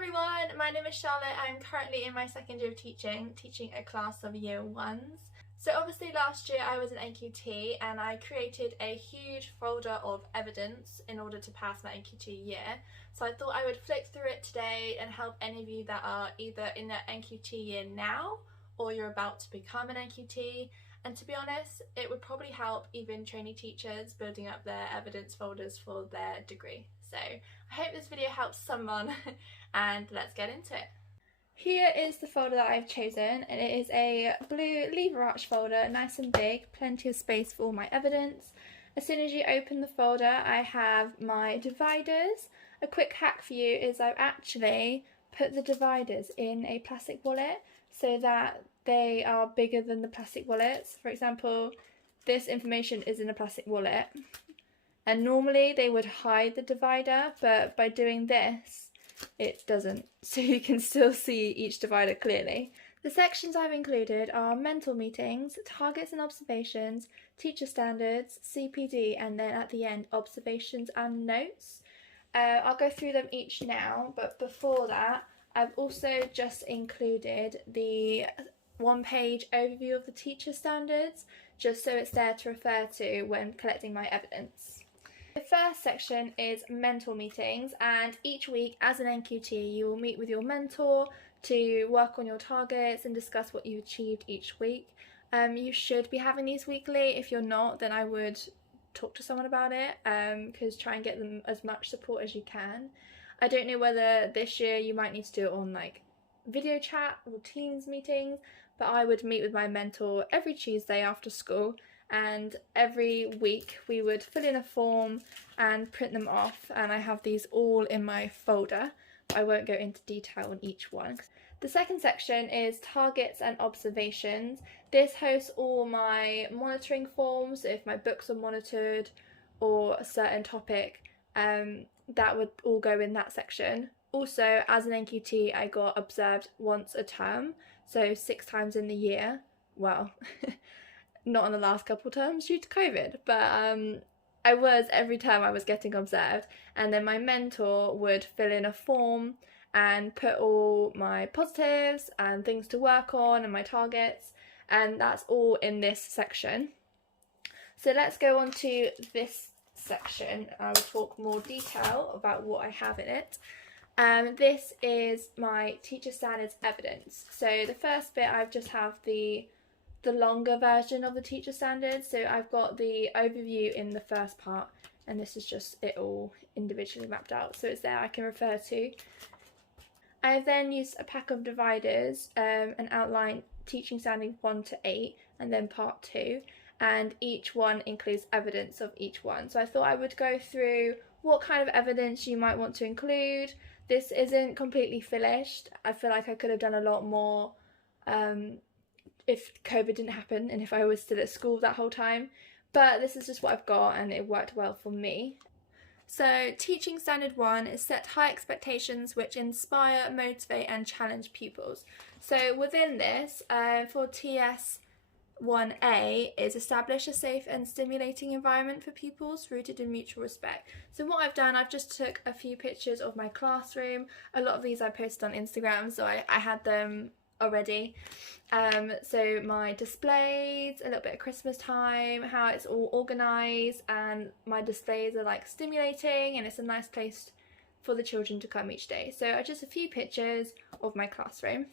everyone, my name is Charlotte. I'm currently in my second year of teaching a class of year ones. So obviously last year I was in NQT and I created a huge folder of evidence in order to pass my NQT year. So I thought I would flick through it today and help any of you that are either in the NQT year now or you're about to become an NQT. And to be honest, it would probably help even trainee teachers building up their evidence folders for their degree. So I hope this video helps someone and let's get into it. Here is the folder that I've chosen, and it is a blue lever arch folder, nice and big, plenty of space for all my evidence. As soon as you open the folder, I have my dividers. A quick hack for you is I've actually put the dividers in a plastic wallet so that they are bigger than the plastic wallets. For example, this information is in a plastic wallet, and normally they would hide the divider, but by doing this, it doesn't, so you can still see each divider clearly. The sections I've included are mental meetings, targets and observations, teacher standards, CPD, and then at the end, observations and notes. I'll go through them each now, but before that, I've also just included the one-page overview of the teacher standards, just so it's there to refer to when collecting my evidence. The first section is mentor meetings, and each week as an NQT you will meet with your mentor to work on your targets and discuss what you've achieved each week. You should be having these weekly. If you're not, then I would talk to someone about it, because try and get them as much support as you can. I don't know whether this year you might need to do it on like video chat or Teams meetings, but I would meet with my mentor every Tuesday after school, and every week we would fill in a form and print them off, and I have these all in my folder. I won't go into detail on each one. The second section is targets and observations. This hosts all my monitoring forms. If my books are monitored or a certain topic, that would all go in that section. Also, as an NQT, I got observed once a term, so 6 times in the year. Well, not in the last couple terms due to COVID, but I was, every term I was getting observed, and then my mentor would fill in a form and put all my positives and things to work on and my targets, and that's all in this section. So let's go on to this section. I will talk more detail about what I have in it. This is my teacher standards evidence. So the first bit, I've just have the longer version of the teacher standards. So I've got the overview in the first part, and this is just it all individually mapped out, so it's there I can refer to. I've then used a pack of dividers and outlined teaching standing 1 to 8 and then part 2, and each one includes evidence of each one. So I thought I would go through what kind of evidence you might want to include. This isn't completely finished. I feel like I could have done a lot more if COVID didn't happen and if I was still at school that whole time, but this is just what I've got and it worked well for me. So teaching standard 1 is set high expectations which inspire, motivate and challenge pupils. So within this, for TES 1A is establish a safe and stimulating environment for pupils rooted in mutual respect. So what I've done, I've just took a few pictures of my classroom. A lot of these I posted on Instagram, so I had them already. So my displays, a little bit of Christmas time, how it's all organised, and my displays are like stimulating and it's a nice place for the children to come each day. So just a few pictures of my classroom.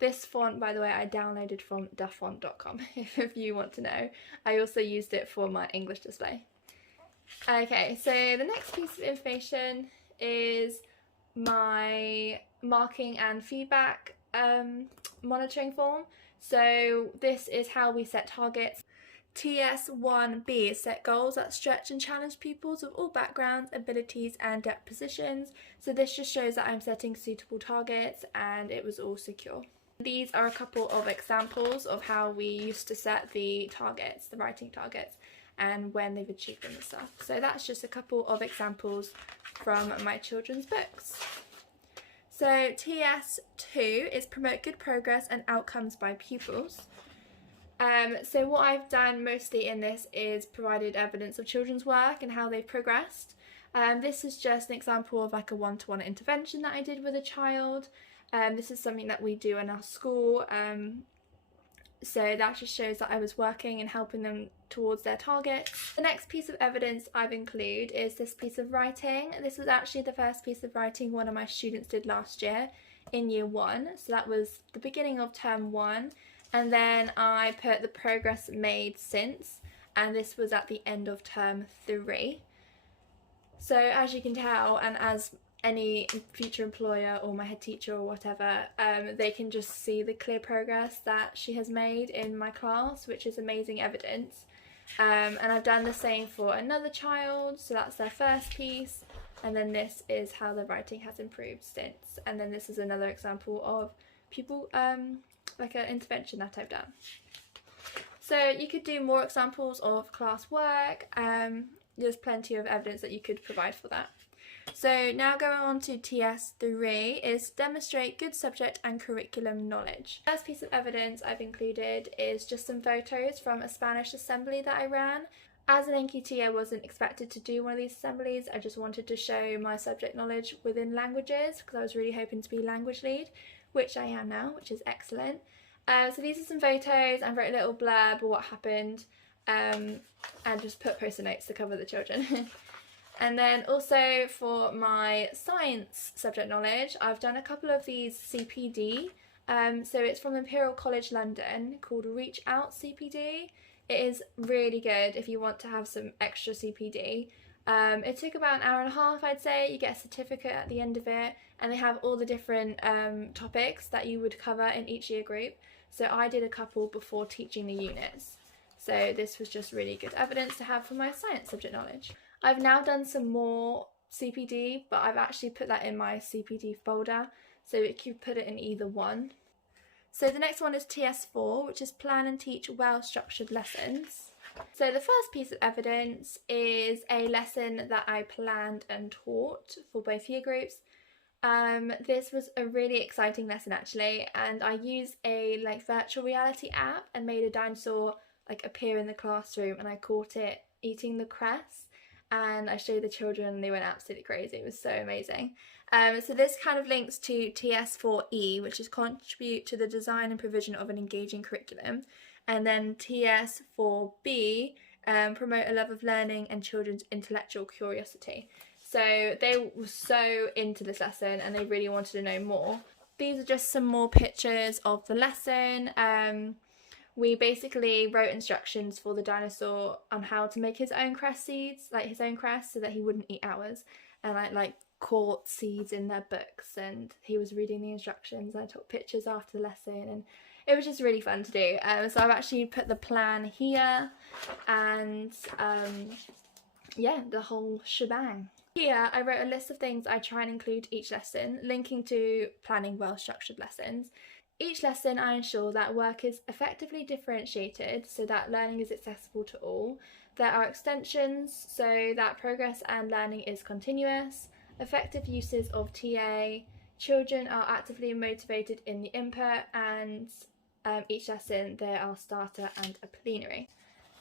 This font, by the way, I downloaded from dafont.com if you want to know. I also used it for my English display. Okay, so the next piece of information is my marking and feedback monitoring form. So this is how we set targets. TES 1B is set goals that stretch and challenge pupils of all backgrounds, abilities and depth positions. So this just shows that I'm setting suitable targets and it was all secure. These are a couple of examples of how we used to set the targets, the writing targets, and when they've achieved them and stuff. So that's just a couple of examples from my children's books. So TES 2 is promote good progress and outcomes by pupils. So what I've done mostly in this is provided evidence of children's work and how they've progressed. This is just an example of like a one-to-one intervention that I did with a child. This is something that we do in our school. So that just shows that I was working and helping them towards their target. The next piece of evidence I've included is this piece of writing. This was actually the first piece of writing one of my students did last year in year 1. So that was the beginning of term 1. And then I put the progress made since, and this was at the end of term 3. So as you can tell, and as any future employer or my head teacher or whatever, they can just see the clear progress that she has made in my class, which is amazing evidence. And I've done the same for another child, so that's their first piece, and then this is how the writing has improved since, and then this is another example of pupil like an intervention that I've done. So you could do more examples of class work. There's plenty of evidence that you could provide for that. So now going on to TES 3 is demonstrate good subject and curriculum knowledge. The first piece of evidence I've included is just some photos from a Spanish assembly that I ran. As an NQT, I wasn't expected to do one of these assemblies. I just wanted to show my subject knowledge within languages because I was really hoping to be language lead, which I am now, which is excellent. So these are some photos and wrote a little blurb of what happened, and just put post-it notes to cover the children. And then also for my science subject knowledge, I've done a couple of these CPD. So it's from Imperial College London called Reach Out CPD. It is really good if you want to have some extra CPD. It took about an hour and a half, I'd say. You get a certificate at the end of it, and they have all the different topics that you would cover in each year group. So I did a couple before teaching the units. So this was just really good evidence to have for my science subject knowledge. I've now done some more CPD, but I've actually put that in my CPD folder, so you could put it in either one. So the next one is TES 4, which is plan and teach well-structured lessons. So the first piece of evidence is a lesson that I planned and taught for both year groups. This was a really exciting lesson actually, and I used a virtual reality app and made a dinosaur appear in the classroom, and I caught it eating the cress, and I showed the children and they went absolutely crazy. It was so amazing. So this kind of links to TES 4E, which is contribute to the design and provision of an engaging curriculum, and then TES 4B, promote a love of learning and children's intellectual curiosity. So they were so into this lesson and they really wanted to know more. These are just some more pictures of the lesson. We basically wrote instructions for the dinosaur on how to make his own cress seeds, his own cress, so that he wouldn't eat ours. And I caught seeds in their books, and he was reading the instructions. I took pictures after the lesson, and it was just really fun to do. So I've actually put the plan here, and yeah, the whole shebang. Here I wrote a list of things I try and include each lesson, linking to planning well-structured lessons. Each lesson I ensure that work is effectively differentiated so that learning is accessible to all. There are extensions so that progress and learning is continuous, effective uses of TA, children are actively motivated in the input, and each lesson there are starter and a plenary.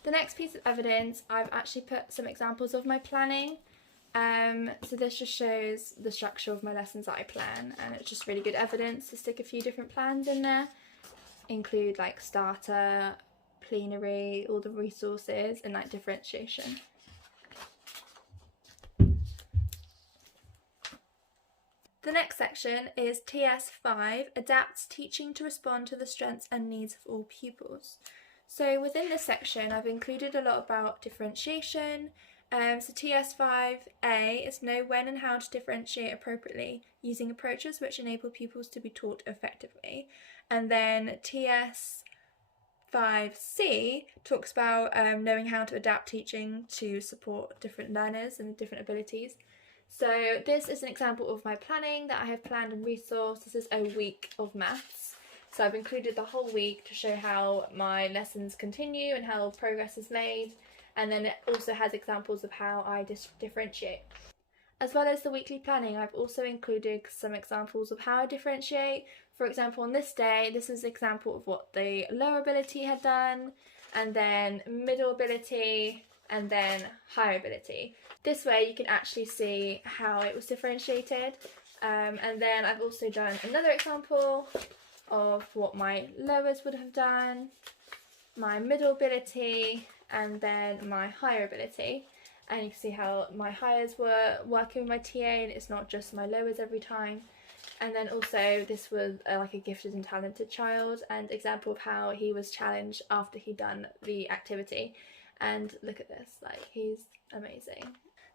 The next piece of evidence, I've actually put some examples of my planning. So this just shows the structure of my lessons that I plan, and it's just really good evidence to stick a few different plans in there, include starter, plenary, all the resources, and differentiation. The next section is TES 5, adapts teaching to respond to the strengths and needs of all pupils. So within this section I've included a lot about differentiation. So TES 5A is know when and how to differentiate appropriately using approaches which enable pupils to be taught effectively. And then TES 5C talks about knowing how to adapt teaching to support different learners and different abilities. So this is an example of my planning that I have planned and resourced. This is a week of maths. So I've included the whole week to show how my lessons continue and how progress is made. And then it also has examples of how I differentiate. As well as the weekly planning, I've also included some examples of how I differentiate. For example, on this day, this is an example of what the lower ability had done, and then middle ability, and then higher ability. This way you can actually see how it was differentiated. And then I've also done another example of what my lowers would have done, my middle ability, and then my higher ability. And you can see how my highers were working with my TA and it's not just my lowers every time. And then also this was like a gifted and talented child, and example of how he was challenged after he'd done the activity. And look at this, like, he's amazing.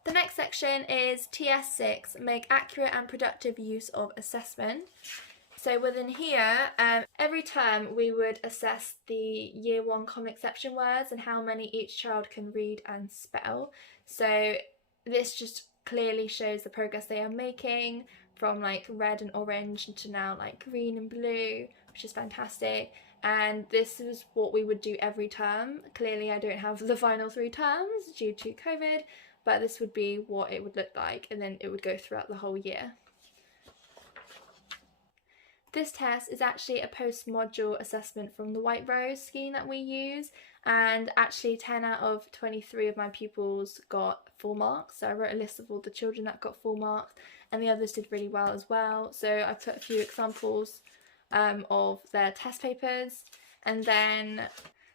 The next section is TES 6, make accurate and productive use of assessment. So within here, every term we would assess the Year 1 common exception words and how many each child can read and spell. So this just clearly shows the progress they are making from like red and orange to now like green and blue, which is fantastic. And this is what we would do every term. Clearly I don't have the final 3 terms due to COVID, but this would be what it would look like, and then it would go throughout the whole year. This test is actually a post-module assessment from the White Rose scheme that we use, and actually 10 out of 23 of my pupils got full marks. So I wrote a list of all the children that got full marks, and the others did really well as well. So I put a few examples of their test papers, and then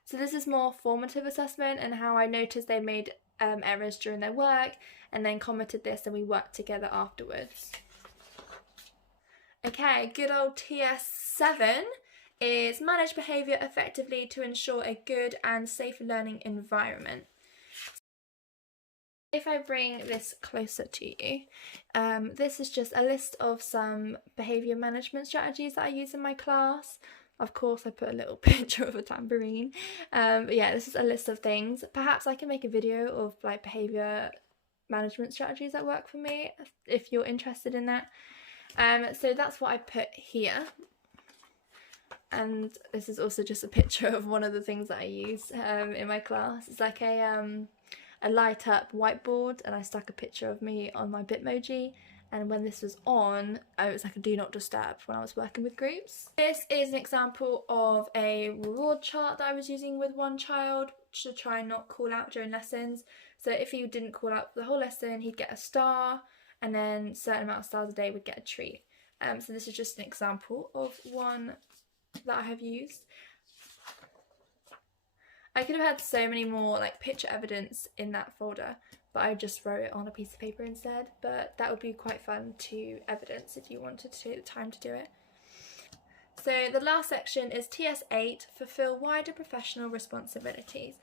so this is more formative assessment and how I noticed they made errors during their work, and then commented this and we worked together afterwards. Okay, good old TES 7 is manage behaviour effectively to ensure a good and safe learning environment. If I bring this closer to you, this is just a list of some behaviour management strategies that I use in my class. Of course I put a little picture of a tambourine, but yeah, this is a list of things. Perhaps I can make a video of like behaviour management strategies that work for me if you're interested in that. So that's what I put here, and this is also just a picture of one of the things that I use in my class. It's like a light up whiteboard, and I stuck a picture of me on my Bitmoji, and when this was on, it was like a do not disturb when I was working with groups. This is an example of a reward chart that I was using with one child to try and not call out during lessons. So if he didn't call out for the whole lesson, he'd get a star, and then a certain amount of stars a day would get a treat. So this is just an example of one that I have used. I could have had so many more like picture evidence in that folder, but I just wrote it on a piece of paper instead. But that would be quite fun to evidence if you wanted to take the time to do it. So the last section is TES 8, fulfill wider professional responsibilities.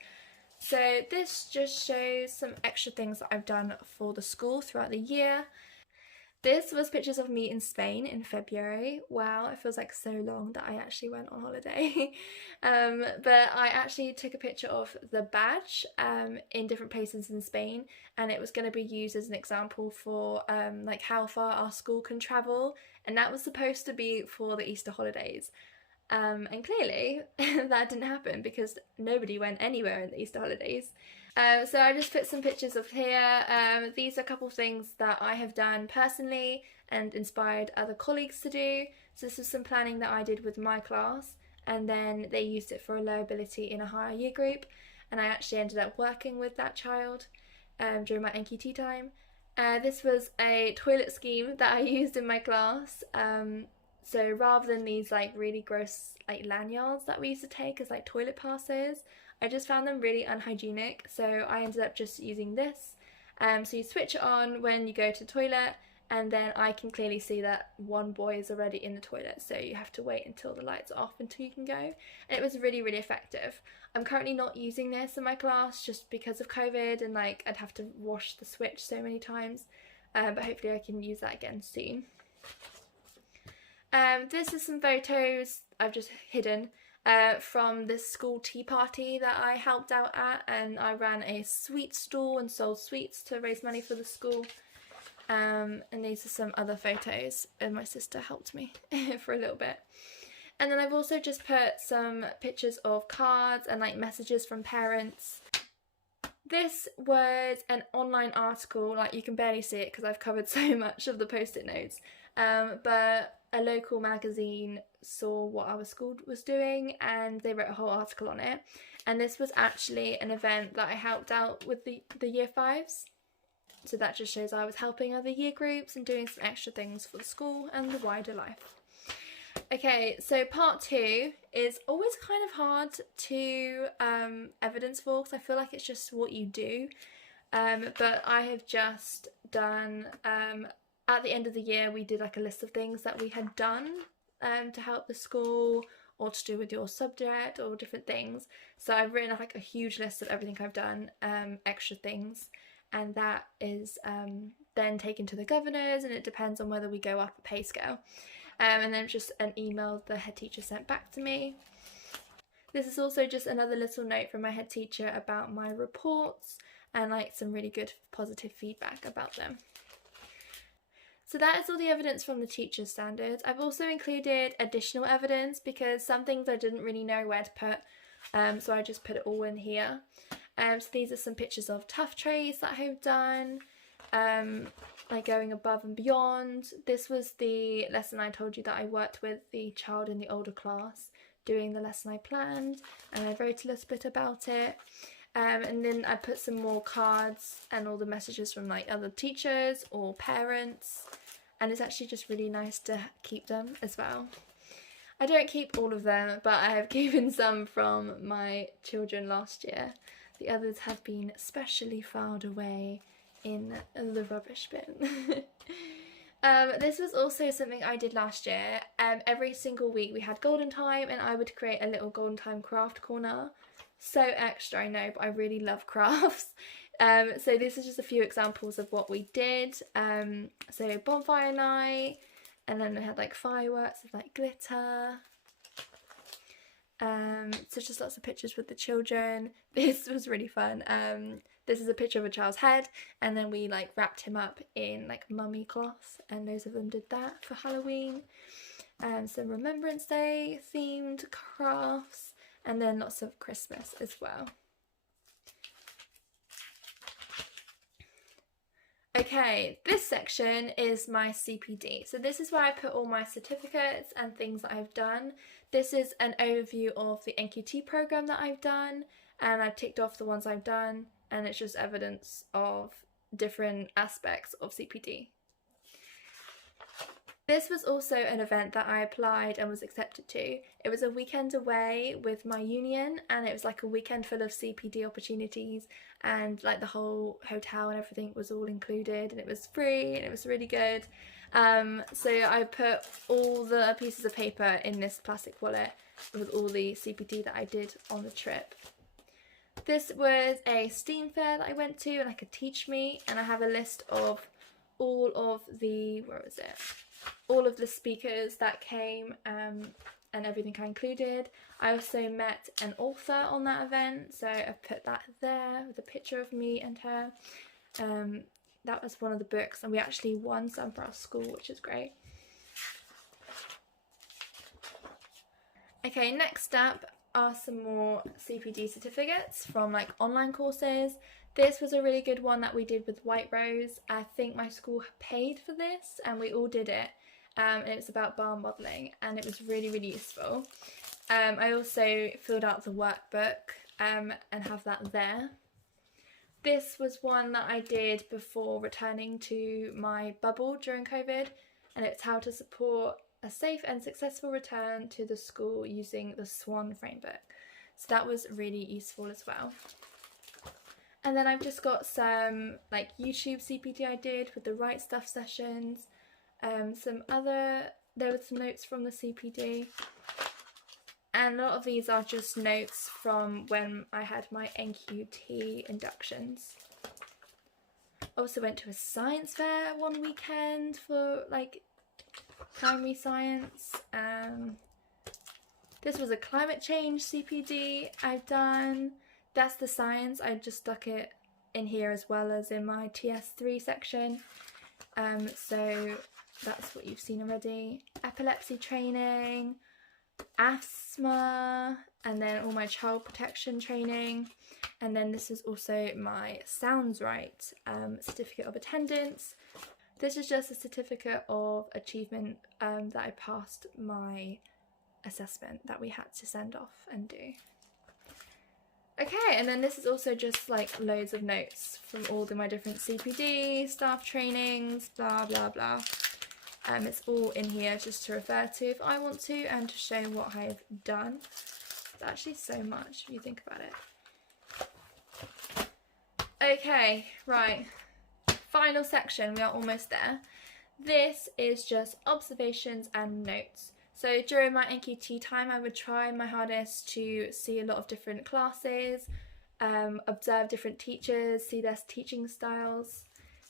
So this just shows some extra things that I've done for the school throughout the year. This was pictures of me in Spain in February. Wow, it feels like so long that I actually went on holiday. But I actually took a picture of the badge in different places in Spain, and it was going to be used as an example for like how far our school can travel, and that was supposed to be for the Easter holidays. And clearly that didn't happen because nobody went anywhere in the Easter holidays. So I just put some pictures of here. These are a couple of things that I have done personally and inspired other colleagues to do. So this is some planning that I did with my class, and then they used it for a low ability in a higher year group, and I actually ended up working with that child during my NQT time. This was a toilet scheme that I used in my class. So rather than these like really gross like lanyards that we used to take as like toilet passes, I just found them really unhygienic, so I ended up just using this. So you switch it on when you go to the toilet, and then I can clearly see that one boy is already in the toilet, so you have to wait until the lights are off until you can go. And it was really, really effective. I'm currently not using this in my class just because of COVID, and like I'd have to wash the switch so many times, but hopefully I can use that again soon. This is some photos I've just hidden from this school tea party that I helped out at, and I ran a sweet stall and sold sweets to raise money for the school. And these are some other photos, and my sister helped me for a little bit. And then I've also just put some pictures of cards and like messages from parents. This was an online article, like you can barely see it because I've covered so much of the post-it notes, but a local magazine saw what our school was doing and they wrote a whole article on it. And this was actually an event that I helped out with the year 5s. So that just shows I was helping other year groups and doing some extra things for the school and the wider life. Okay, so part 2 is always kind of hard to evidence for, because I feel like it's just what you do. But I have just done, at the end of the year we did like a list of things that we had done to help the school or to do with your subject or different things. So I've written like a huge list of everything I've done, extra things, and that is then taken to the governors, and it depends on whether we go up a pay scale. And then just an email the head teacher sent back to me. This is also just another little note from my head teacher about my reports and like some really good positive feedback about them. So that is all the evidence from the teacher's standards. I've also included additional evidence because some things I didn't really know where to put, so I just put it all in here. So these are some pictures of tough trays that I've done, like going above and beyond. This was the lesson I told you that I worked with the child in the older class doing the lesson I planned, and I wrote a little bit about it. And then I put some more cards and all the messages from like other teachers or parents, and it's actually just really nice to keep them as well. I don't keep all of them, but I have given some from my children last year. The others have been specially filed away in the rubbish bin. This was also something I did last year. Every single week we had golden time and I would create a little golden time craft corner. So extra, I know, but I really love crafts. So this is just a few examples of what we did. So bonfire night, and then we had like fireworks with like glitter. So just lots of pictures with the children. This was really fun. This is a picture of a child's head, and then we like wrapped him up in like mummy cloth, and loads of them did that for Halloween. Some Remembrance Day themed crafts, and then lots of Christmas as well. Okay, this section is my CPD. So this is where I put all my certificates and things that I've done. This is an overview of the NQT program that I've done, and I've ticked off the ones I've done, and it's just evidence of different aspects of CPD. This was also an event that I applied and was accepted to. It was a weekend away with my union, and it was like a weekend full of CPD opportunities, and like the whole hotel and everything was all included, and it was free and it was really good. So I put all the pieces of paper in this plastic wallet with all the CPD that I did on the trip. This was a STEAM fair that I went to, and like a teach me, and I have a list of all of the, all of the speakers that came, and everything I included. I also met an author on that event, so I put that there with a picture of me and her. That was one of the books, and we actually won some for our school, which is great. Okay, next up are some more CPD certificates from like online courses. This was a really good one that we did with White Rose. I think my school paid for this and we all did it. And it was about bar modelling, and it was really, really useful. I also filled out the workbook and have that there. This was one that I did before returning to my bubble during COVID, and it's how to support a safe and successful return to the school using the SWAN framework. So that was really useful as well. And then I've just got some like YouTube CPD I did with the Right Stuff sessions. There were some notes from the CPD, and a lot of these are just notes from when I had my NQT inductions. Also went to a science fair one weekend for like primary science. This was a climate change CPD I've done. That's the science, I just stuck it in here as well as in my TS3 section. So that's what you've seen already. Epilepsy training, asthma, and then all my child protection training. And then this is also my Sounds Right certificate of attendance. This is just a certificate of achievement that I passed my assessment that we had to send off and do. Okay, and then this is also just like loads of notes from all my different CPD, staff trainings, blah blah blah. It's all in here just to refer to if I want to and to show what I've done. It's actually so much if you think about it. Okay, right. Final section, we are almost there. This is just observations and notes. So during my NQT time, I would try my hardest to see a lot of different classes, observe different teachers, see their teaching styles.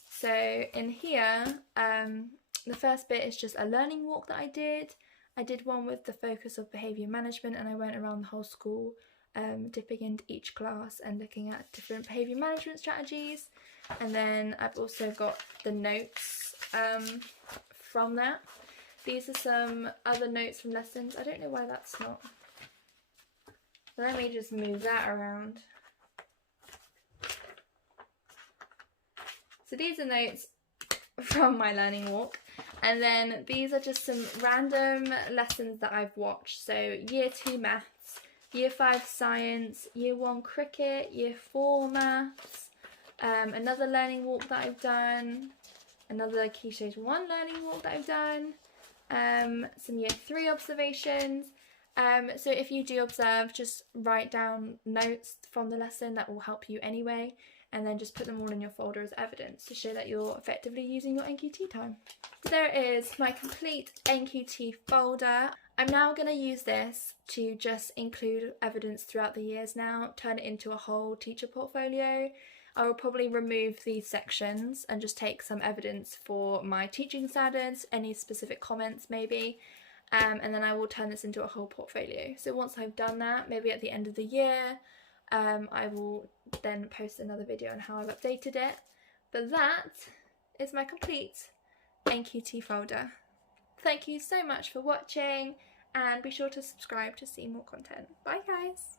So in here, the first bit is just a learning walk that I did. I did one with the focus of behaviour management, and I went around the whole school dipping into each class and looking at different behaviour management strategies. And then I've also got the notes from that. These are some other notes from lessons. I don't know why that's not. Let me just move that around. So these are notes from my learning walk. And then these are just some random lessons that I've watched. So Year 2 maths, Year 5 science, Year 1 cricket, Year 4 maths, another learning walk that I've done, another Key Stage 1 learning walk that I've done, some Year 3 observations. So if you do observe, just write down notes from the lesson. That will help you anyway, and then just put them all in your folder as evidence to show that you're effectively using your NQT time. So there is my complete NQT folder. I'm now going to use this to just include evidence throughout the years now, turn it into a whole teacher portfolio. I will probably remove these sections and just take some evidence for my teaching standards, any specific comments maybe, and then I will turn this into a whole portfolio. So once I've done that, maybe at the end of the year, I will then post another video on how I've updated it. But that is my complete NQT folder. Thank you so much for watching, and be sure to subscribe to see more content. Bye guys!